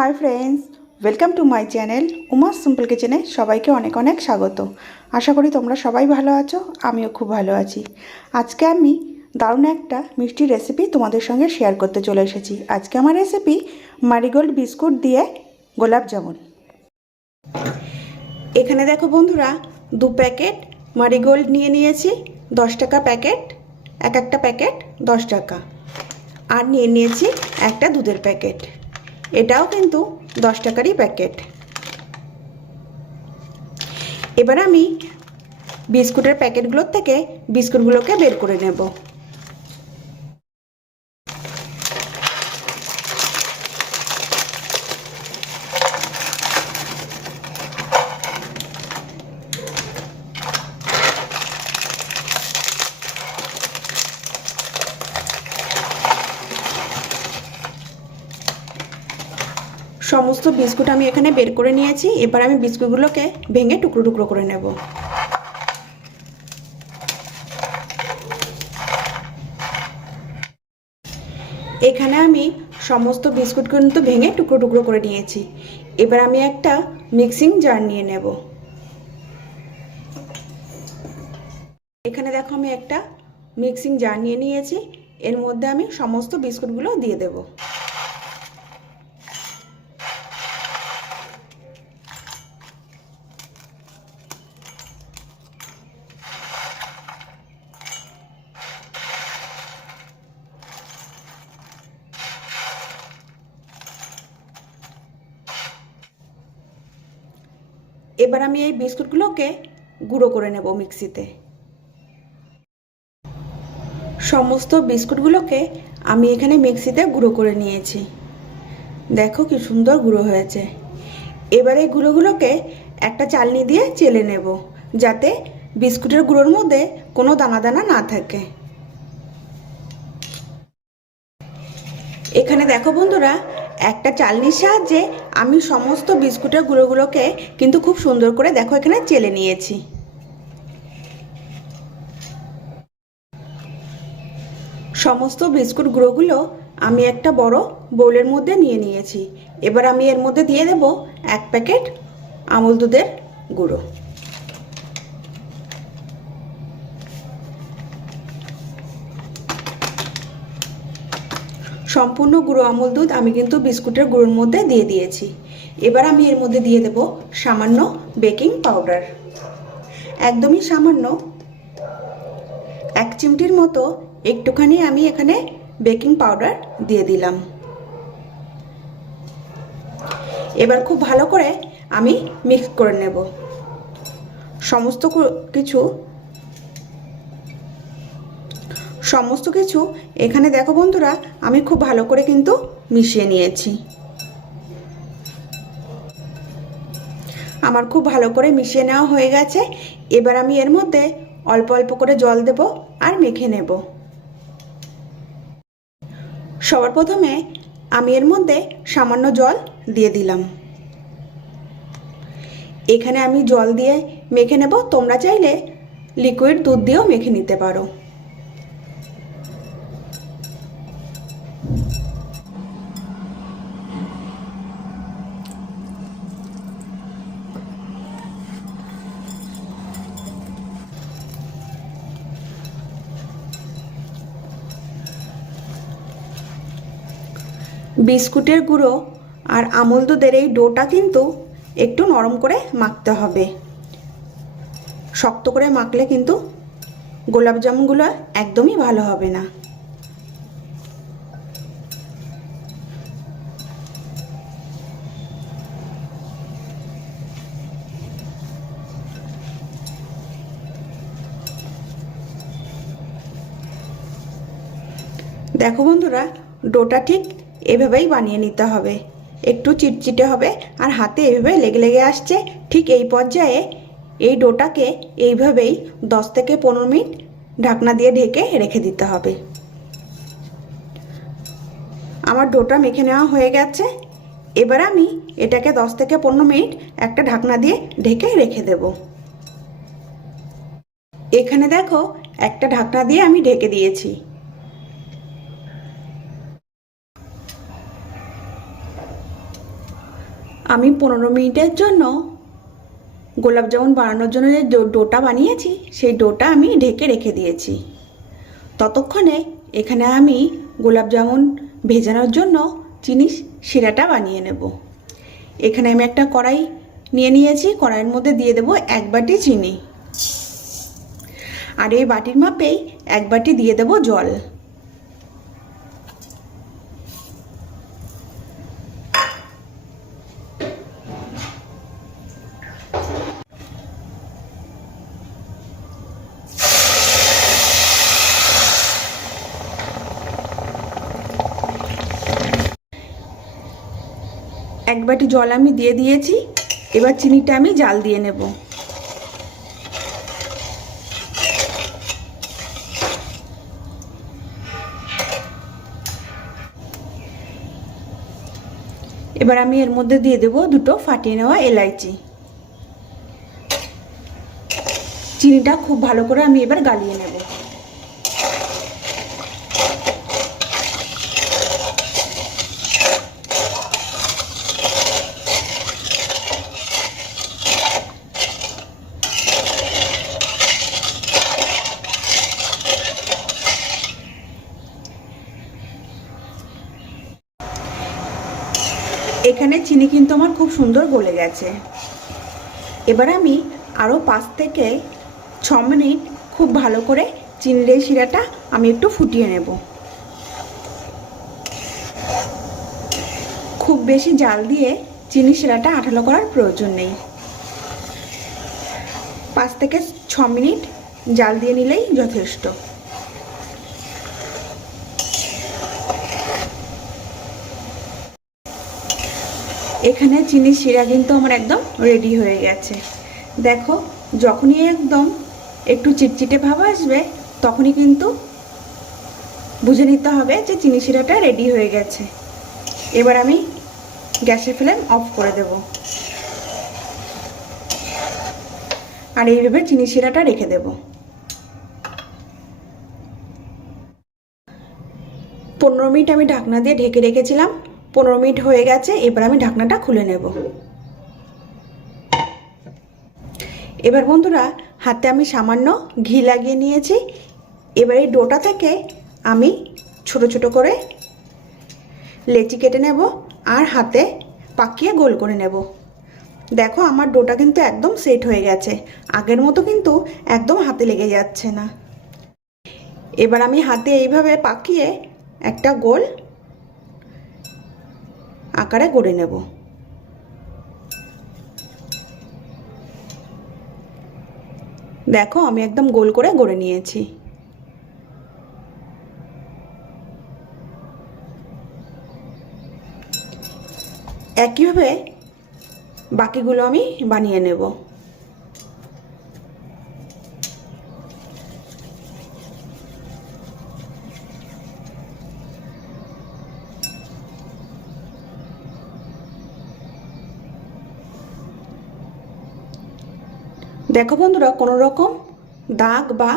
Hi friends welcome to my channel Uma simple কিচেনে সবাইকে অনেক অনেক স্বাগত। আশা করি তোমরা সবাই ভালো আছো, আমিও খুব ভালো আছি। আজকে আমি দারুণ একটা মিষ্টি রেসিপি তোমাদের সঙ্গে শেয়ার করতে চলে এসেছি। আজকে আমার রেসিপি মারিগোল্ড বিস্কুট দিয়ে গোলাপ জামুন। এখানে দেখো বন্ধুরা, দু প্যাকেট মারিগোল্ড নিয়ে নিয়েছি, দশ টাকা প্যাকেট, এক একটা প্যাকেট দশ টাকা। আর নিয়ে নিয়েছি একটা দুধের প্যাকেট। এটাও কিন্তু দশ টাকারই প্যাকেট এবার আমি বিস্কুটের প্যাকেটগুলোর থেকে বিস্কুটগুলোকে বের করে নেব। সমস্ত বিস্কুট আমি এখানে বের করে নিয়েছি। এবার আমি বিস্কুটগুলোকে ভেঙে টুকরো টুকরো করে নেব। এখানে আমি সমস্ত বিস্কুট কিন্তু ভেঙে টুকরো টুকরো করে নিয়েছি। এবার আমি একটা মিক্সিং জার নিয়ে নেব। এখানে দেখো আমি একটা মিক্সিং জার নিয়ে নিয়েছি। এর মধ্যে আমি সমস্ত বিস্কুটগুলো দিয়ে দেবো। এবার আমি এই বিস্কুটগুলোকে গুঁড়ো করে নেব মিক্সিতে। সমস্ত বিস্কুটগুলোকে আমি এখানে মিক্সিতে গুঁড়ো করে নিয়েছি। দেখো কি সুন্দর গুঁড়ো হয়েছে। এবার এই গুঁড়োগুলোকে একটা চালনি দিয়ে চেলে নেব, যাতে বিস্কুটের গুঁড়োর মধ্যে কোনো দানা দানা না থাকে। এখানে দেখো বন্ধুরা একটা চালনির সাহায্যে আমি সমস্ত বিস্কুটের গুঁড়োগুলোকে কিন্তু খুব সুন্দর করে দেখো, এখানে চেলে নিয়েছি। সমস্ত বিস্কুট গুঁড়োগুলো আমি একটা বড় বোলের মধ্যে নিয়ে নিয়েছি। এবার আমি এর মধ্যে দিয়ে দেব এক প্যাকেট আমুল দুধের গুঁড়ো। সম্পূর্ণ গুঁড়ো আমুল দুধ আমি কিন্তু বিস্কুটের গুঁড়োর মধ্যে দিয়ে দিয়েছি। এবার আমি এর মধ্যে দিয়ে দেব সামান্য বেকিং পাউডার। একদমই সামান্য এক চিমটির মতো একটুখানি আমি এখানে বেকিং পাউডার দিয়ে দিলাম। এবার খুব ভালো করে আমি মিক্স করে নেব। সমস্ত কিছু সমস্ত কিছু এখানে দেখো বন্ধুরা, আমি খুব ভালো করে কিন্তু মিশিয়ে নিয়েছি। আমার খুব ভালো করে মিশিয়ে নেওয়া হয়ে গেছে। এবার আমি এর মধ্যে অল্প অল্প করে জল দেব আর মেখে নেব। সবার প্রথমে আমি এর মধ্যে সামান্য জল দিয়ে দিলাম। এখানে আমি জল দিয়ে মেখে নেব। তোমরা চাইলে লিকুইড দুধ দিয়েও মেখে নিতে পারো। বিস্কুটের গুঁড়ো আর আমুল দুধের এই ডোটা কিন্তু একটু নরম করে মাখতে হবে। শক্ত করে মাখলে কিন্তু গোলাপ জামুনগুলো একদমই ভালো হবে না। দেখো বন্ধুরা, ডোটা ঠিক এভাবেই বানিয়ে নিতে হবে। একটু চিটচিটে হবে আর হাতে এভাবে লেগে লেগে আসছে। ঠিক এই পর্যায়ে এই ডোটাকে এইভাবেই দশ থেকে পনেরো মিনিট ঢাকনা দিয়ে ঢেকে রেখে দিতে হবে। আমার ডোটা মেখে নেওয়া হয়ে গেছে। এবার আমি এটাকে দশ থেকে পনেরো মিনিট একটা ঢাকনা দিয়ে ঢেকে রেখে দেব। এখানে দেখো একটা ঢাকনা দিয়ে আমি ঢেকে দিয়েছি। আমি পনেরো মিনিটের জন্য গোলাপ জামুন বানানোর জন্য যে ডোটা বানিয়েছি, সেই ডোটা আমি ঢেকে রেখে দিয়েছি। ততক্ষণে এখানে আমি গোলাপ জামুন ভেজানোর জন্য চিনি শিরাটা বানিয়ে নেব। এখানে আমি একটা কড়াই নিয়ে নিয়েছি, কড়াইয়ের মধ্যে দিয়ে দেবো এক বাটি চিনি। আর এই বাটির মাপেই এক বাটি দিয়ে দেবো জল। এক বাটি জল আমি দিয়ে দিয়েছি, এবার চিনিটা আমি জাল দিয়ে নেব। এবার আমি এর মধ্যে দিয়ে দেব দুটো ফাটিয়ে নেওয়া এলাইচি। চিনিটা খুব ভালো করে আমি এবার গালিয়ে নেব। এখানে চিনি কিন্তু আমার খুব সুন্দর গলে গেছে। এবার আমি আরও পাঁচ থেকে ছ মিনিট খুব ভালো করে চিনির শিরাটা আমি একটু ফুটিয়ে নেব। খুব বেশি জাল দিয়ে চিনি শিরাটা আঠালো করার প্রয়োজন নেই। পাঁচ থেকে ছ মিনিট জাল দিয়ে নিলেই যথেষ্ট। এখানে চিনি, শিরা কিন্তু আমার একদম রেডি হয়ে গেছে। দেখো, যখনই একদম একটু চিটচিটে ভাব আসবে, তখনই কিন্তু বুঝে নিতে হবে যে চিনি, শিরাটা রেডি হয়ে গেছে। এবার আমি গ্যাসের ফ্লেম অফ করে দেব। আর এইভাবে চিনি, শিরাটা রেখে দেব। পনেরো মিনিট আমি ঢাকনা দিয়ে ঢেকে রেখেছিলাম। পনেরো মিনিট হয়ে গেছে, এবার আমি ঢাকনাটা খুলে নেব। এবার বন্ধুরা, হাতে আমি সামান্য ঘি লাগিয়ে নিয়েছি। এবার এই ডোটা থেকে আমি ছোট ছোট করে লেচি কেটে নেব আর হাতে পাকিয়ে গোল করে নেব। দেখো, আমার ডোটা কিন্তু একদম সেট হয়ে গেছে। আগের মতো কিন্তু একদম হাতে লেগে যাচ্ছে না। এবার আমি হাতে এইভাবে পাকিয়ে একটা গোল আকারে গড়ে নেব। দেখো, আমি একদম গোল করে গড়ে নিয়েছি। একইভাবে বাকিগুলো আমি বানিয়ে নেব। দেখো বন্ধুরা কোনো রকম দাগ বা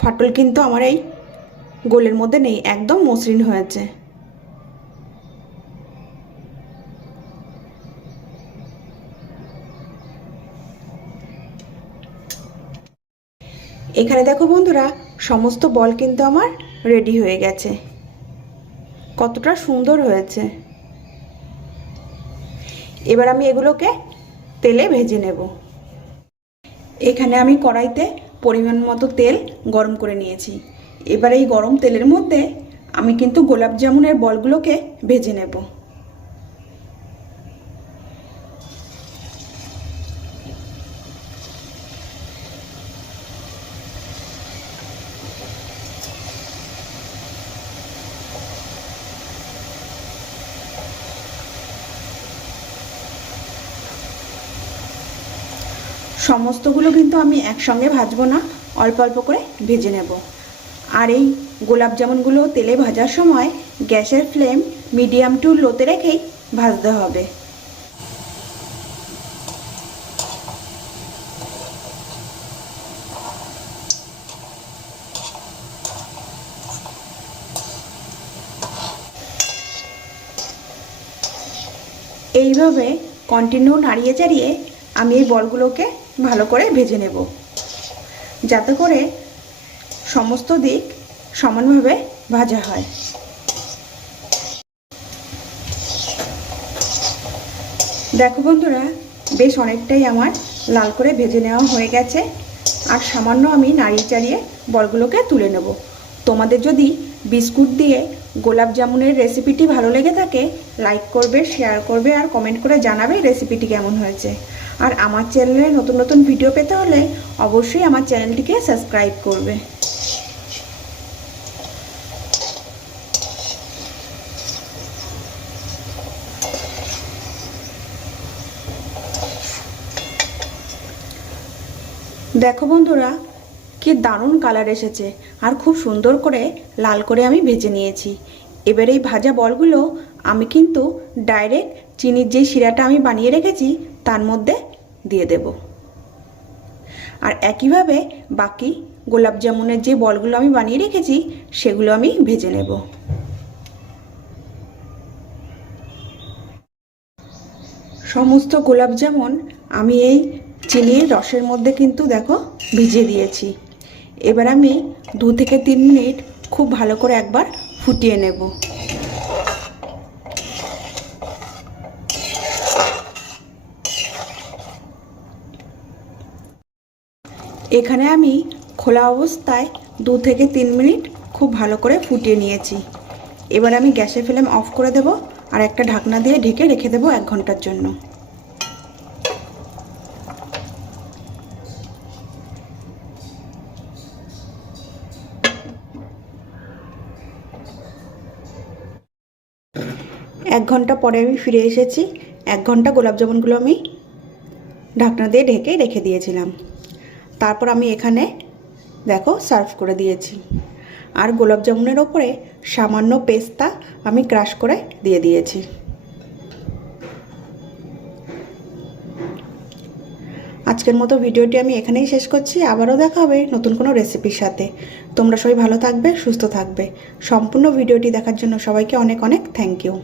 ফাটল কিন্তু আমার এই গোলের মধ্যে নেই, একদম মসৃণ হয়েছে। এখানে দেখো বন্ধুরা, সমস্ত বল কিন্তু আমার রেডি হয়ে গেছে। কতটা সুন্দর হয়েছে। এবার আমি এগুলোকে তেলে ভেজে নেব। এখানে আমি কড়াইতে পরিমাণ মতো তেল গরম করে নিয়েছি। এবার এই গরম তেলের মধ্যে আমি কিন্তু গোলাপ জামুনের বলগুলোকে ভেজে নেব। সমস্তগুলো কিন্তু আমি একসঙ্গে ভাজবো না, অল্প অল্প করে ভেজে নেব। আর এই গোলাপ জামুনগুলো তেলে ভাজার সময় গ্যাসের ফ্লেম মিডিয়াম টু লোতে রেখেই ভাজতে হবে। এইভাবে কন্টিনিউ নাড়িয়ে চাড়িয়ে আমি এই বলগুলোকে ভালো করে ভেজে নেব। যাতে করে সমস্ত দিক সমানভাবে ভাজা হয়। দেখো বন্ধুরা, বেশ অনেকটাই আমার লাল করে ভেজে নেওয়া হয়ে গেছে। আর সামান্য আমি নাড়িয়ে চাড়িয়ে বলগুলোকে তুলে নেব। তোমাদের যদি বিস্কুট দিয়ে গোলাপ জামুনের রেসিপিটি ভালো লেগে থাকে লাইক করবে শেয়ার করবে, আর কমেন্ট করে জানাবে রেসিপিটি কেমন হয়েছে। আর আমার চ্যানেলে নতুন নতুন ভিডিও পেতে হলে অবশ্যই আমার চ্যানেলটিকে সাবস্ক্রাইব করবে। দেখো বন্ধুরা, কি দারুণ কালার এসেছে আর খুব সুন্দর করে লাল করে আমি ভেজে নিয়েছি। এবার এই ভাজা বলগুলো আমি কিন্তু ডাইরেক্ট চিনির যে শিরাটা আমি বানিয়ে রেখেছি, তার মধ্যে দিয়ে দেব। আর একইভাবে বাকি গোলাপ জামুনের যে বলগুলো আমি বানিয়ে রেখেছি, সেগুলো আমি ভেজে নেব। সমস্ত গোলাপ জামুন আমি এই চিনির রসের মধ্যে কিন্তু দেখো ভিজিয়ে দিয়েছি। এবার আমি দু থেকে তিন মিনিট খুব ভালো করে একবার ফুটিয়ে নেব। এখানে আমি খোলা অবস্থায় দু থেকে তিন মিনিট খুব ভালো করে ফুটিয়ে নিয়েছি। এবার আমি গ্যাসের ফ্লেম অফ করে দেব আর একটা ঢাকনা দিয়ে ঢেকে রেখে দেবো এক ঘণ্টার জন্য। এক ঘণ্টা পরে আমি ফিরে এসেছি। এক ঘণ্টা গোলাপ জামুনগুলো আমি ঢাকনা দিয়ে ঢেকে রেখে দিয়েছিলাম। তারপর আমি এখানে, দেখো সার্ভ করে দিয়েছি। আর গোলাপ জামুনের ওপরে সামান্য পেস্তা আমি ক্রাশ করে দিয়ে দিয়েছি। আজকের মতো ভিডিওটি আমি এখানেই শেষ করছি। আবারও দেখা হবে নতুন কোনো রেসিপির সাথে। তোমরা সবাই ভালো থাকবে, সুস্থ থাকবে। সম্পূর্ণ ভিডিওটি দেখার জন্য সবাইকে অনেক অনেক থ্যাংক ইউ